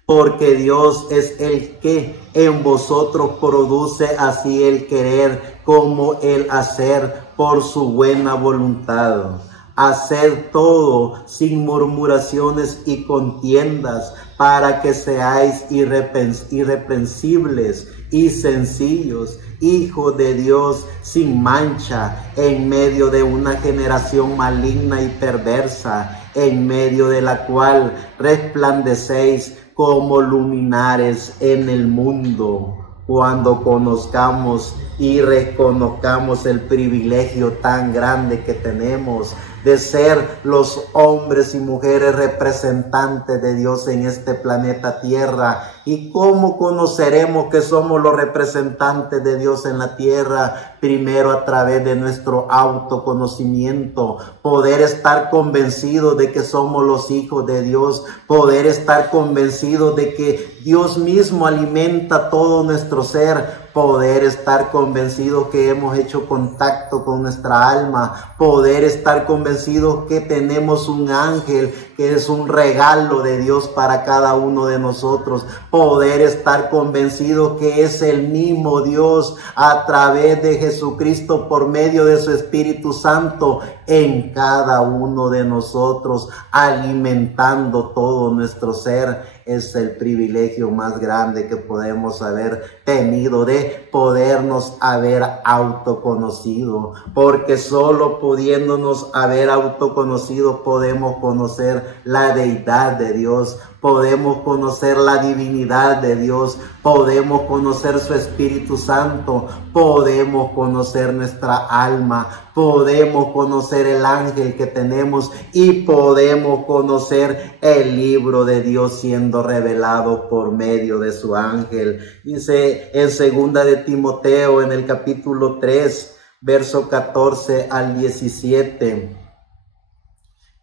porque Dios es el que en vosotros produce así el querer como el hacer por su buena voluntad. Haced todo sin murmuraciones y contiendas, para que seáis irreprensibles y sencillos, hijos de Dios sin mancha, en medio de una generación maligna y perversa, en medio de la cual resplandecéis como luminares en el mundo. Cuando conozcamos y reconozcamos el privilegio tan grande que tenemos de ser los hombres y mujeres representantes de Dios en este planeta Tierra. ¿Y cómo conoceremos que somos los representantes de Dios en la tierra? Primero, a través de nuestro autoconocimiento, poder estar convencidos de que somos los hijos de Dios, poder estar convencidos de que Dios mismo alimenta todo nuestro ser, poder estar convencidos que hemos hecho contacto con nuestra alma, poder estar convencidos que tenemos un ángel que es un regalo de Dios para cada uno de nosotros, poder estar convencidos que es el mismo Dios a través de Jesucristo por medio de su Espíritu Santo en cada uno de nosotros, alimentando todo nuestro ser. Es el privilegio más grande que podemos haber tenido de podernos haber autoconocido, porque solo pudiéndonos haber autoconocido podemos conocer la deidad de Dios, podemos conocer la divinidad de Dios, podemos conocer su Espíritu Santo, podemos conocer nuestra alma, podemos conocer el ángel que tenemos y podemos conocer el libro de Dios siendo revelado por medio de su ángel. Dice en 2 de Timoteo, en el capítulo 3, verso 14 al 17: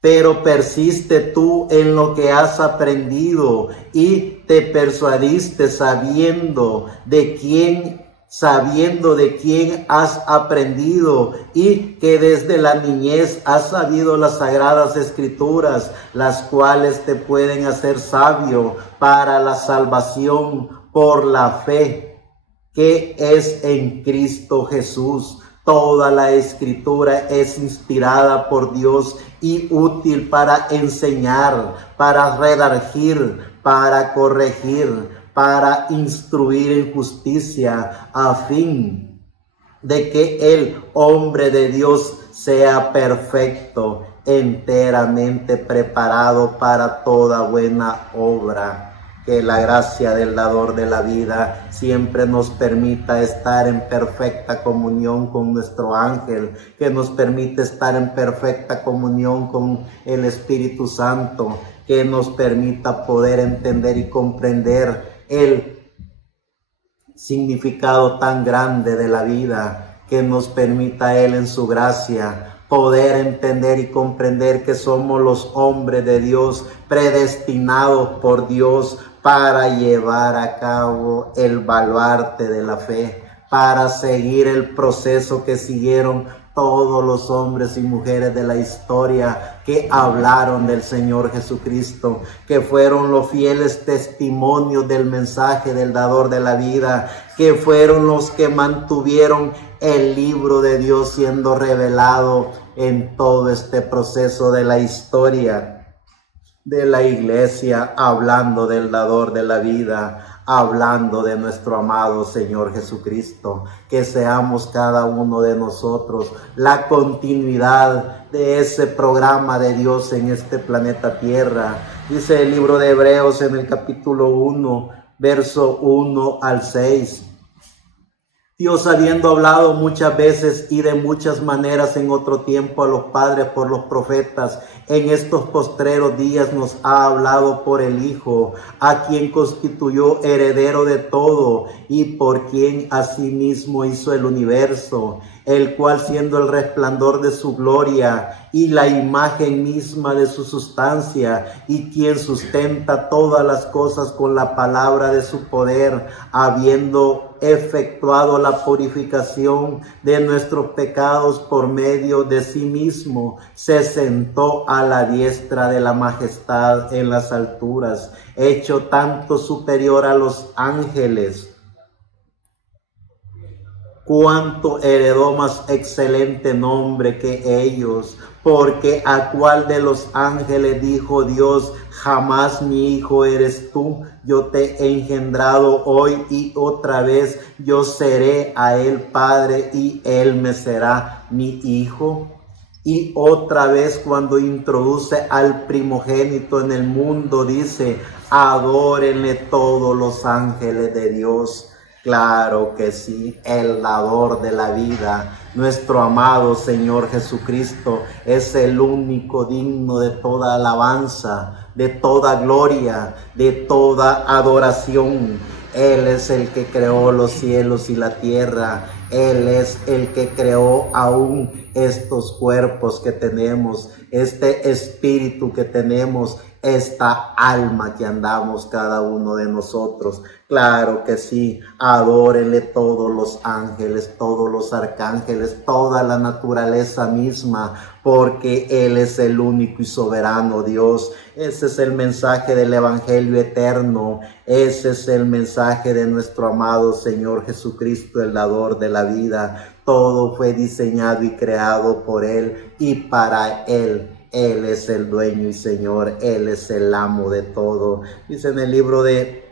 pero persiste tú en lo que has aprendido y te persuadiste sabiendo de quién has aprendido, y que desde la niñez has sabido las sagradas escrituras, las cuales te pueden hacer sabio para la salvación por la fe que es en Cristo Jesús. Toda la escritura es inspirada por Dios y útil para enseñar, para redarguir, para corregir, para instruir en justicia, a fin de que el hombre de Dios sea perfecto, enteramente preparado para toda buena obra. Que la gracia del dador de la vida siempre nos permita estar en perfecta comunión con nuestro ángel, que nos permite estar en perfecta comunión con el Espíritu Santo, que nos permita poder entender y comprender el significado tan grande de la vida, que nos permita Él en su gracia poder entender y comprender que somos los hombres de Dios, predestinados por Dios para llevar a cabo el baluarte de la fe, para seguir el proceso que siguieron todos los hombres y mujeres de la historia que hablaron del Señor Jesucristo, que fueron los fieles testimonios del mensaje del dador de la vida, que fueron los que mantuvieron el libro de Dios siendo revelado en todo este proceso de la historia de la iglesia, hablando del dador de la vida, hablando de nuestro amado Señor Jesucristo. Que seamos cada uno de nosotros la continuidad de ese programa de Dios en este planeta Tierra. Dice el libro de Hebreos en el capítulo 1, verso 1 al 6. Dios, habiendo hablado muchas veces y de muchas maneras en otro tiempo a los padres por los profetas, en estos postreros días nos ha hablado por el Hijo, a quien constituyó heredero de todo y por quien asimismo hizo el universo, el cual, siendo el resplandor de su gloria y la imagen misma de su sustancia, y quien sustenta todas las cosas con la palabra de su poder, habiendo efectuado la purificación de nuestros pecados por medio de sí mismo, se sentó a la diestra de la majestad en las alturas, hecho tanto superior a los ángeles, cuanto heredó más excelente nombre que ellos, porque a cuál de los ángeles dijo Dios: jamás mi hijo eres tú, yo te he engendrado hoy y otra vez yo seré a él padre y él me será mi hijo. Y otra vez, cuando introduce al primogénito en el mundo, dice: adórenle todos los ángeles de Dios. Claro que sí, el dador de la vida, nuestro amado Señor Jesucristo, es el único digno de toda alabanza, de toda gloria, de toda adoración. Él es el que creó los cielos y la tierra. Él es el que creó aún estos cuerpos que tenemos, este espíritu que tenemos, esta alma que andamos cada uno de nosotros. Claro que sí, adórenle todos los ángeles, todos los arcángeles, toda la naturaleza misma, porque Él es el único y soberano Dios. Ese es el mensaje del Evangelio eterno. Ese es el mensaje de nuestro amado Señor Jesucristo, el dador de la vida. Todo fue diseñado y creado por Él y para Él. Él es el dueño y Señor, Él es el amo de todo. Dice en el libro de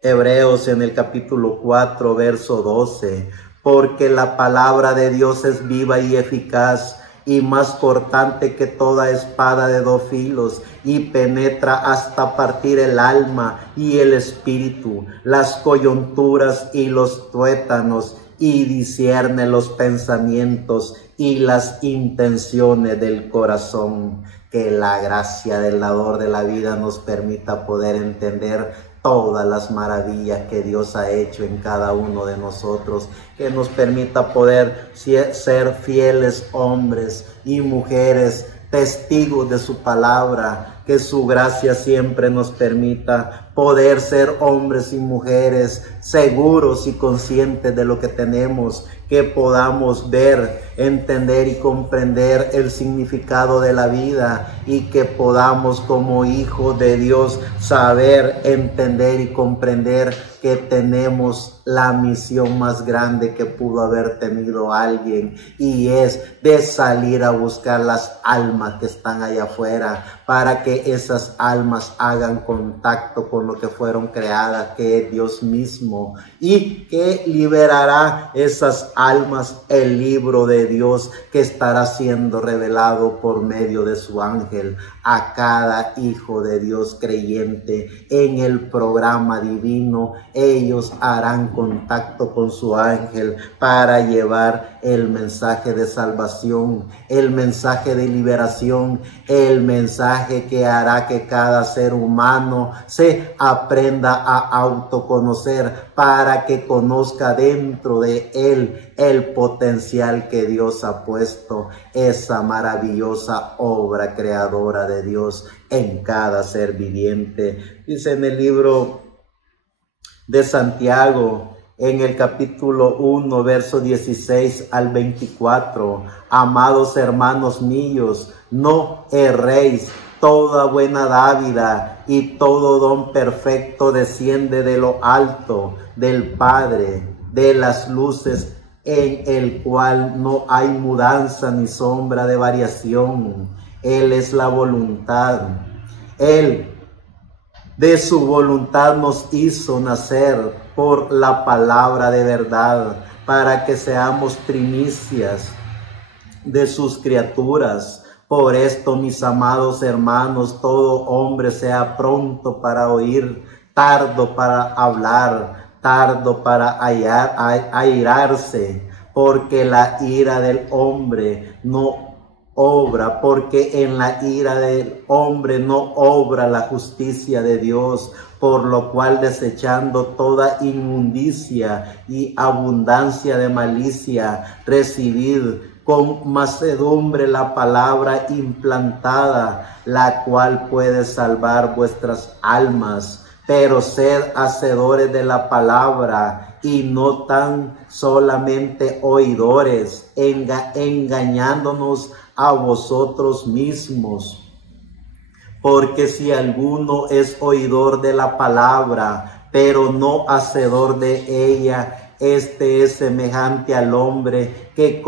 Hebreos, en el capítulo 4, verso 12, porque la palabra de Dios es viva y eficaz y más cortante que toda espada de dos filos, y penetra hasta partir el alma y el espíritu, las coyunturas y los tuétanos, y discierne los pensamientos y las intenciones del corazón. Que la gracia del dador de la vida nos permita poder entender todas las maravillas que Dios ha hecho en cada uno de nosotros, que nos permita poder ser fieles hombres y mujeres, testigos de su palabra, que su gracia siempre nos permita poder ser hombres y mujeres seguros y conscientes de lo que tenemos, que podamos ver, entender y comprender el significado de la vida, y que podamos como hijos de Dios saber, entender y comprender que tenemos la misión más grande que pudo haber tenido alguien, y es de salir a buscar las almas que están allá afuera, para que esas almas hagan contacto con lo que fueron creadas, que es Dios mismo, y que liberará esas almas el libro de Dios, que estará siendo revelado por medio de su ángel a cada hijo de Dios creyente en el programa divino. Ellos harán contacto con su ángel para llevar el mensaje de salvación, el mensaje de liberación, el mensaje que hará que cada ser humano se aprenda a autoconocer, para que conozca dentro de él el potencial que Dios ha puesto, esa maravillosa obra creadora de Dios en cada ser viviente. Dice en el libro de Santiago, en el capítulo 1, verso 16 al 24, amados hermanos míos, no erréis, toda buena dávida y todo don perfecto desciende de lo alto, del Padre de las luces, en el cual no hay mudanza ni sombra de variación. Él es la voluntad. Él de su voluntad nos hizo nacer por la palabra de verdad, para que seamos primicias de sus criaturas. Por esto, mis amados hermanos, todo hombre sea pronto para oír, tardo para hablar, tardo para airarse, porque la ira del hombre no obra, porque en la ira del hombre no obra la justicia de Dios. Por lo cual, desechando toda inmundicia y abundancia de malicia, recibid con mansedumbre la palabra implantada, la cual puede salvar vuestras almas. Pero sed hacedores de la palabra y no tan solamente oidores, engañándonos a vosotros mismos. Porque si alguno es oidor de la palabra, pero no hacedor de ella, este es semejante al hombre que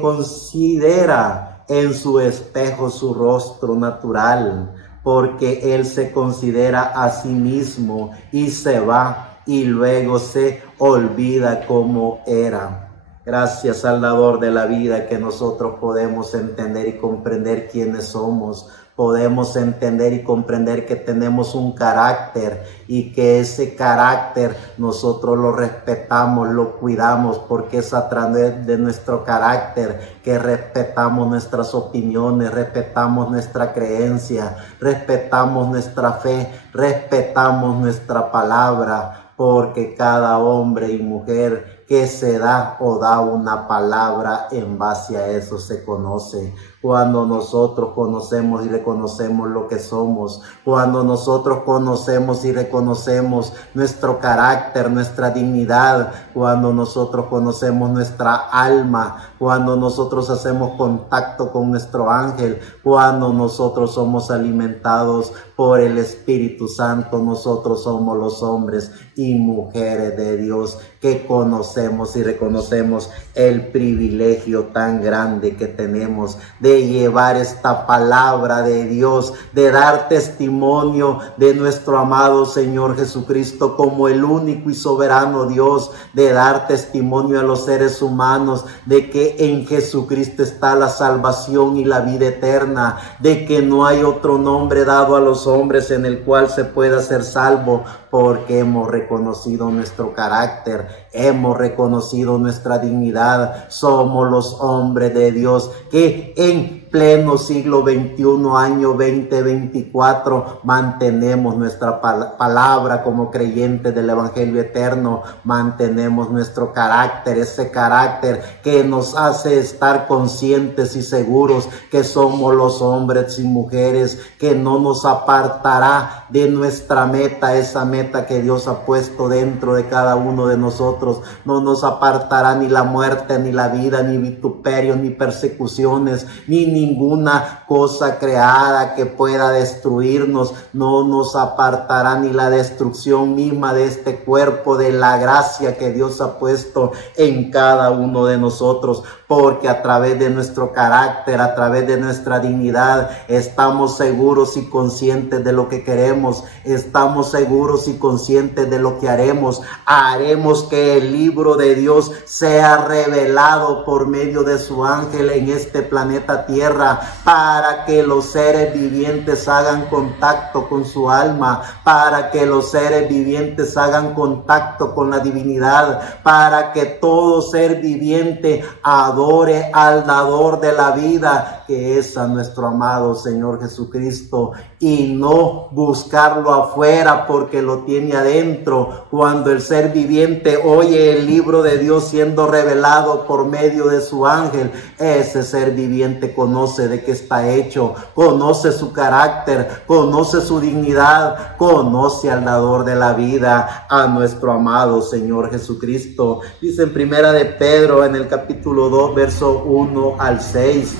considera en su espejo su rostro natural, porque él se considera a sí mismo y se va y luego se olvida cómo era. Gracias, Salvador de la vida, que nosotros podemos entender y comprender quiénes somos. Podemos entender y comprender que tenemos un carácter y que ese carácter nosotros lo respetamos, lo cuidamos, porque es a través de nuestro carácter que respetamos nuestras opiniones, respetamos nuestra creencia, respetamos nuestra fe, respetamos nuestra palabra, porque cada hombre y mujer que se da o da una palabra, en base a eso se conoce. Cuando nosotros conocemos y reconocemos lo que somos, cuando nosotros conocemos y reconocemos nuestro carácter, nuestra dignidad, cuando nosotros conocemos nuestra alma, cuando nosotros hacemos contacto con nuestro ángel, cuando nosotros somos alimentados por el Espíritu Santo, nosotros somos los hombres y mujeres de Dios que conocemos y reconocemos el privilegio tan grande que tenemos de llevar esta palabra de Dios, de dar testimonio de nuestro amado Señor Jesucristo como el único y soberano Dios, de dar testimonio a los seres humanos de que en Jesucristo está la salvación y la vida eterna, de que no hay otro nombre dado a los hombres en el cual se pueda ser salvo, porque hemos reconocido nuestro carácter, hemos reconocido nuestra dignidad. Somos los hombres de Dios que en pleno siglo XXI, año 2024, mantenemos nuestra palabra como creyentes del Evangelio eterno, mantenemos nuestro carácter, ese carácter que nos hace estar conscientes y seguros que somos los hombres y mujeres que no nos apartará de nuestra meta, esa meta que Dios ha puesto dentro de cada uno de nosotros. No nos apartará ni la muerte, ni la vida, ni vituperio, ni persecuciones, ni ninguna cosa creada que pueda destruirnos. No nos apartará ni la destrucción misma de este cuerpo, de la gracia que Dios ha puesto en cada uno de nosotros, porque a través de nuestro carácter, a través de nuestra dignidad, estamos seguros y conscientes de lo que queremos, estamos seguros y conscientes de lo que haremos. Haremos que el libro de Dios sea revelado por medio de su ángel en este planeta Tierra, tierra, para que los seres vivientes hagan contacto con su alma, para que los seres vivientes hagan contacto con la divinidad, para que todo ser viviente adore al dador de la vida, que es a nuestro amado Señor Jesucristo, y no buscarlo afuera porque lo tiene adentro. Cuando el ser viviente oye el libro de Dios siendo revelado por medio de su ángel, ese ser viviente conoce de qué está hecho, conoce su carácter, conoce su dignidad, conoce al dador de la vida, a nuestro amado Señor Jesucristo. Dice en Primera de Pedro, en el capítulo 2, verso 1 al 6,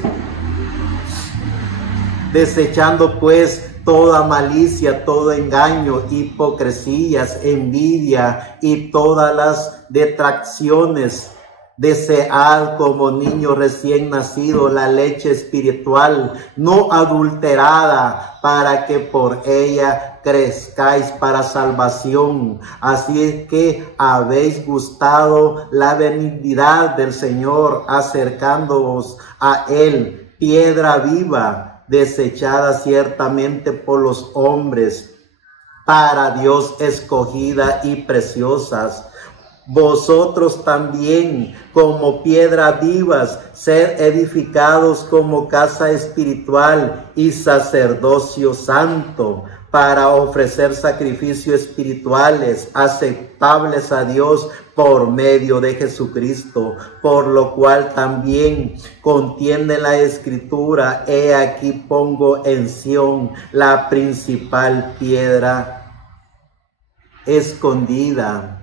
desechando pues toda malicia, todo engaño, hipocresías, envidia y todas las detracciones, desead como niño recién nacido la leche espiritual, no adulterada, para que por ella crezcáis para salvación. Así es que habéis gustado la benignidad del Señor, acercándoos a Él, piedra viva, desechada ciertamente por los hombres, para Dios escogida y preciosas. Vosotros también, como piedras vivas, sed edificados como casa espiritual y sacerdocio santo, para ofrecer sacrificios espirituales aceptables a Dios por medio de Jesucristo, por lo cual también contiene la Escritura: he aquí pongo en Sión la principal piedra escondida,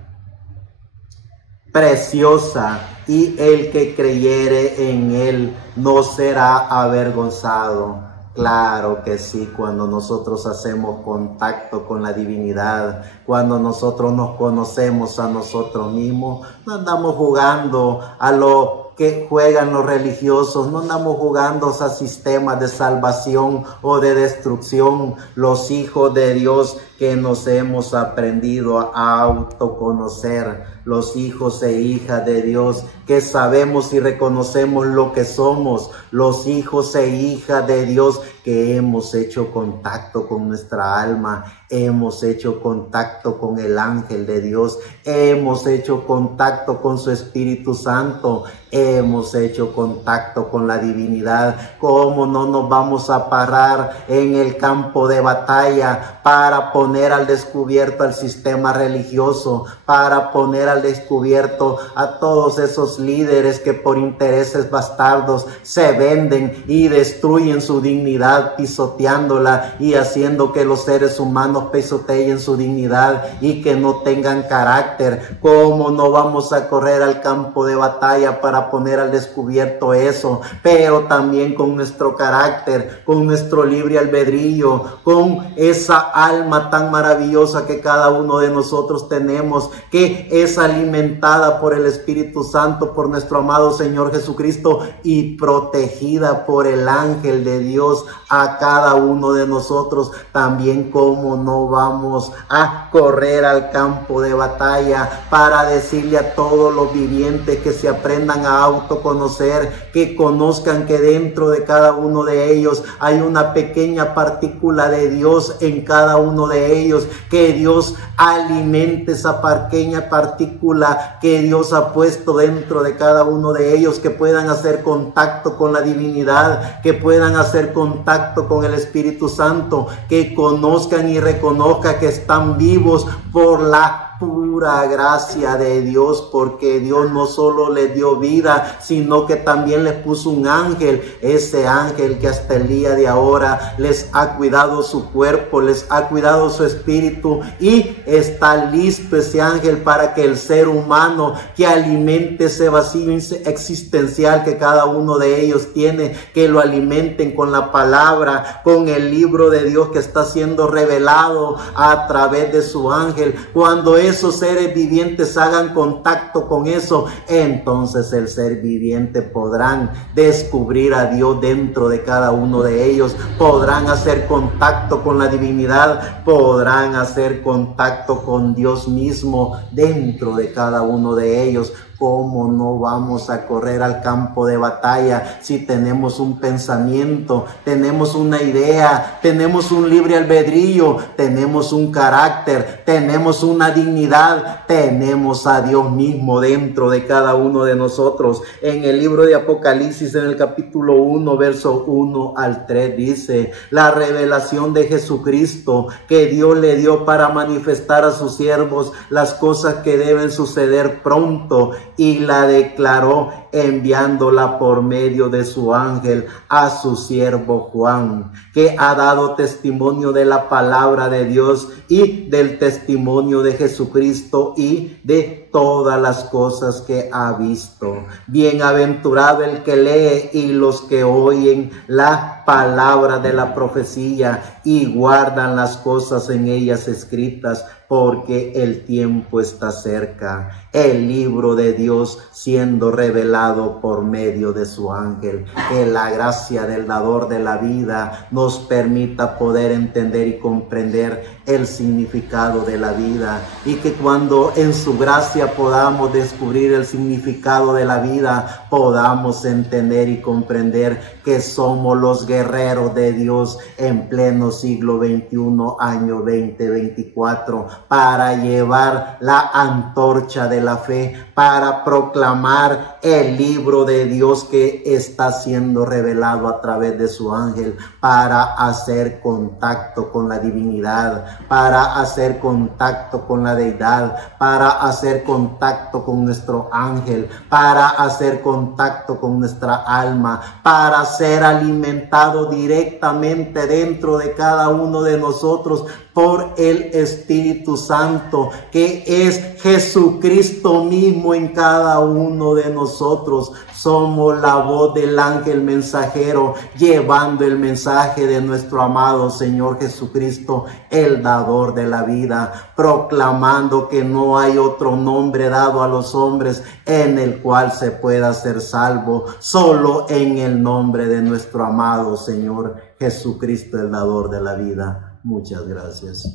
preciosa, y el que creyere en él no será avergonzado. Claro que sí, cuando nosotros hacemos contacto con la divinidad, cuando nosotros nos conocemos a nosotros mismos, no andamos jugando a lo que juegan los religiosos, no andamos jugando a sistemas de salvación o de destrucción. Los hijos de Dios que nos hemos aprendido a autoconocer, los hijos e hijas de Dios que sabemos y reconocemos lo que somos, los hijos e hijas de Dios que hemos hecho contacto con nuestra alma, hemos hecho contacto con el ángel de Dios, hemos hecho contacto con su Espíritu Santo, hemos hecho contacto con la divinidad. ¿Cómo no nos vamos a parar en el campo de batalla para poner al descubierto al sistema religioso, para poner al descubierto a todos esos líderes que por intereses bastardos se venden y destruyen su dignidad, pisoteándola y haciendo que los seres humanos pisoteen su dignidad y que no tengan carácter? ¿Cómo no vamos a correr al campo de batalla para poner al descubierto eso? Pero también con nuestro carácter, con nuestro libre albedrío, con esa alma tan maravillosa que cada uno de nosotros tenemos, que es alimentada por el Espíritu Santo, por nuestro amado Señor Jesucristo, y protegida por el ángel de Dios a cada uno de nosotros. También cómo no vamos a correr al campo de batalla para decirle a todos los vivientes que se aprendan a autoconocer, que conozcan que dentro de cada uno de ellos hay una pequeña partícula de Dios en cada uno de ellos, que Dios alimente esa pequeña partícula que Dios ha puesto dentro de cada uno de ellos, que puedan hacer contacto con la divinidad, que puedan hacer contacto con el Espíritu Santo, que conozcan y reconozcan que están vivos por la pura gracia de Dios, porque Dios no solo les dio vida, sino que también les puso un ángel, ese ángel que hasta el día de ahora les ha cuidado su cuerpo, les ha cuidado su espíritu, y está listo ese ángel para que el ser humano que alimente ese vacío existencial que cada uno de ellos tiene, que lo alimenten con la palabra, con el libro de Dios que está siendo revelado a través de su ángel. Cuando esos seres vivientes hagan contacto con eso, entonces el ser viviente podrán descubrir a Dios dentro de cada uno de ellos, podrán hacer contacto con la divinidad, podrán hacer contacto con Dios mismo dentro de cada uno de ellos, ¿cómo no vamos a correr al campo de batalla si tenemos un pensamiento, tenemos una idea, tenemos un libre albedrío, tenemos un carácter, tenemos una dignidad, tenemos a Dios mismo dentro de cada uno de nosotros? En el libro de Apocalipsis, en el capítulo 1, verso 1 al 3, dice: la revelación de Jesucristo que Dios le dio para manifestar a sus siervos las cosas que deben suceder pronto, y la declaró enviándola por medio de su ángel a su siervo Juan, que ha dado testimonio de la palabra de Dios y del testimonio de Jesucristo y de todas las cosas que ha visto. Bienaventurado el que lee y los que oyen la palabra de la profecía y guardan las cosas en ellas escritas, porque el tiempo está cerca. El libro de Dios siendo revelado por medio de su ángel. Que la gracia del dador de la vida nos permita poder entender y comprender el significado de la vida, y que cuando en su gracia podamos descubrir el significado de la vida, podamos entender y comprender que somos los guerreros de Dios en pleno siglo XXI, año 2024, para llevar la antorcha de la fe, para proclamar el libro de Dios que está siendo revelado a través de su ángel, para hacer contacto con la divinidad, para hacer contacto con la deidad, para hacer contacto con nuestro ángel, para hacer contacto con nuestra alma, para ser alimentado directamente dentro de cada uno de nosotros por el Espíritu Santo, que es Jesucristo mismo en cada uno de nosotros. Somos la voz del ángel mensajero, llevando el mensaje de nuestro amado Señor Jesucristo, el dador de la vida, proclamando que no hay otro nombre dado a los hombres en el cual se pueda ser salvo, solo en el nombre de nuestro amado Señor Jesucristo, el dador de la vida. Muchas gracias.